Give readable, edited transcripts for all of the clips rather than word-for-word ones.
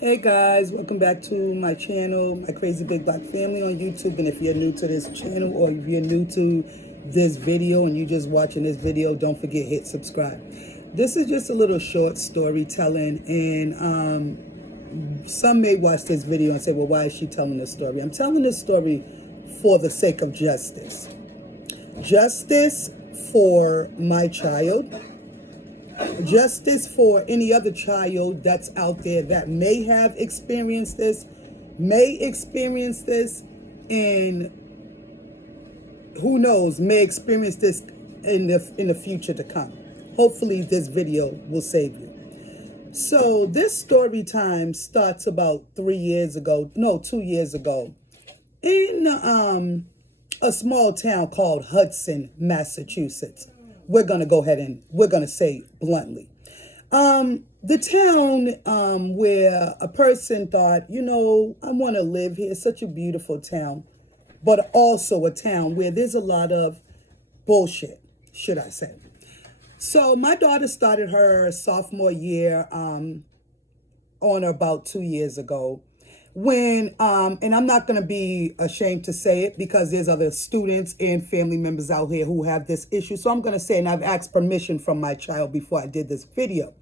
Hey guys, welcome back to my channel, my Crazy Big Black Family on YouTube. And if you're new to this channel or if you're new to this video and you're just watching this video, don't forget hit subscribe. This is just a little short storytelling, and some may watch this video and say, well, why is she telling this story? I'm telling this story for the sake of justice. Justice for my child. Justice for any other child that's out there that may have experienced this, and who knows, may experience this in the future to come. Hopefully this video will save you. So this story time starts about 2 years ago, in a small town called Hudson, Massachusetts. We're going to go ahead and we're going to say bluntly. The town where a person thought, I want to live here. It's such a beautiful town, but also a town where there's a lot of bullshit, should I say. So my daughter started her sophomore year on or about 2 years ago. When, and I'm not going to be ashamed to say it because there's other students and family members out here who have this issue. So I'm going to say, and I've asked permission from my child before I did this video.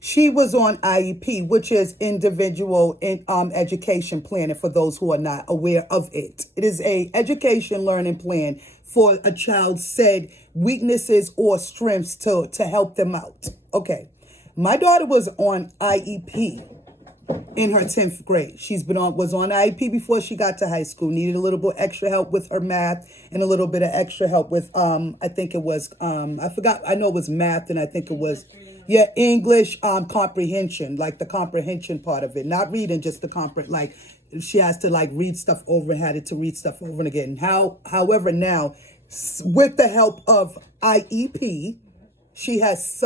She was on IEP, which is individual education planning for those who are not aware of it. It is a education learning plan for a child's said weaknesses or strengths to help them out. Okay. My daughter was on IEP. In her 10th grade. Was on IEP before she got to high school, needed a little bit extra help with her math and a little bit of extra help with, I think it was, I forgot, I know it was math and I think it was, English comprehension, like the comprehension part of it, not reading, just the like she has to like read stuff over and had to read stuff over and again. However, now with the help of IEP, she has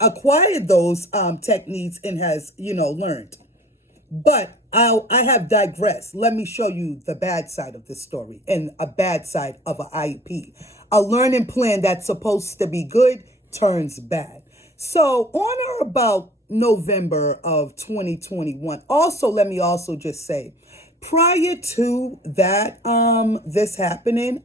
acquired those techniques and has, learned. But I have digressed. Let me show you the bad side of this story and a bad side of an IEP. A learning plan that's supposed to be good turns bad. So on or about November of 2021, let me just say, prior to that, this happening,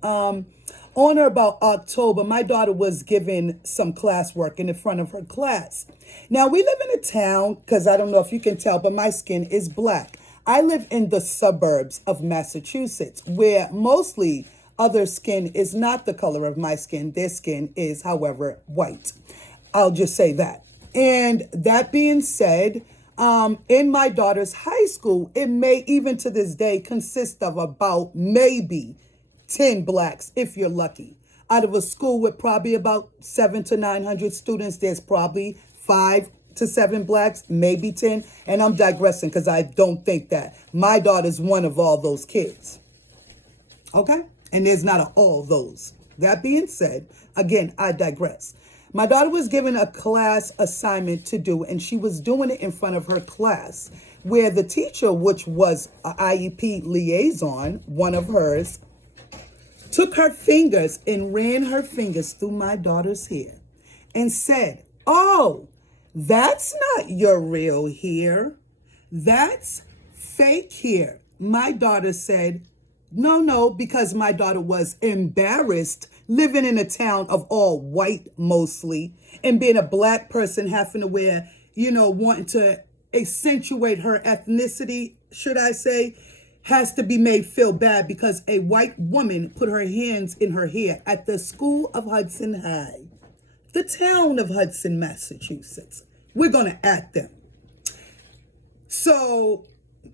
on or about October, my daughter was given some classwork in the front of her class. Now, we live in a town, because I don't know if you can tell, but my skin is black. I live in the suburbs of Massachusetts, where mostly other skin is not the color of my skin. Their skin is, however, white. I'll just say that. And that being said, in my daughter's high school, it may even to this day consist of about maybe 10 blacks, if you're lucky. Out of a school with probably about 700 to 900 students, there's probably 5 to 7 blacks, maybe 10. And I'm digressing because I don't think that my daughter's one of all those kids. Okay? And there's not all those. That being said, again, I digress. My daughter was given a class assignment to do, and she was doing it in front of her class, where the teacher, which was an IEP liaison, one of hers, took her fingers and ran her fingers through my daughter's hair and said, "Oh, that's not your real hair. That's fake hair." My daughter said, no, because my daughter was embarrassed living in a town of all white mostly and being a black person having to wear, wanting to accentuate her ethnicity, should I say, has to be made feel bad because a white woman put her hands in her hair at the school of Hudson High, the town of Hudson, Massachusetts. We're going to at them. So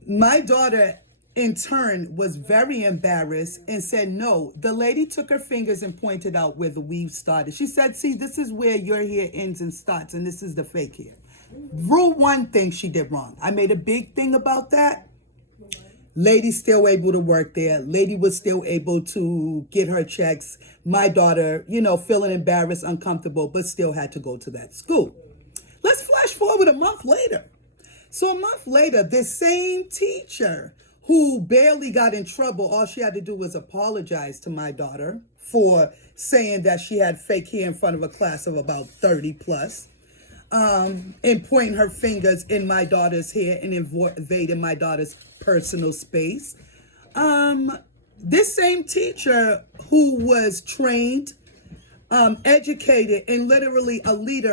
my daughter, in turn, was very embarrassed and said, no, the lady took her fingers and pointed out where the weave started. She said, see, this is where your hair ends and starts, and this is the fake hair. Rule one thing she did wrong. I made a big thing about that. Lady still able to work there. Lady was still able to get her checks. My daughter, feeling embarrassed, uncomfortable, but still had to go to that school. Let's flash forward a month later. So a month later, this same teacher who barely got in trouble, all she had to do was apologize to my daughter for saying that she had fake hair in front of a class of about 30 plus. and pointing her fingers in my daughter's hair and invading my daughter's personal space. This same teacher who was trained, educated, and literally a leader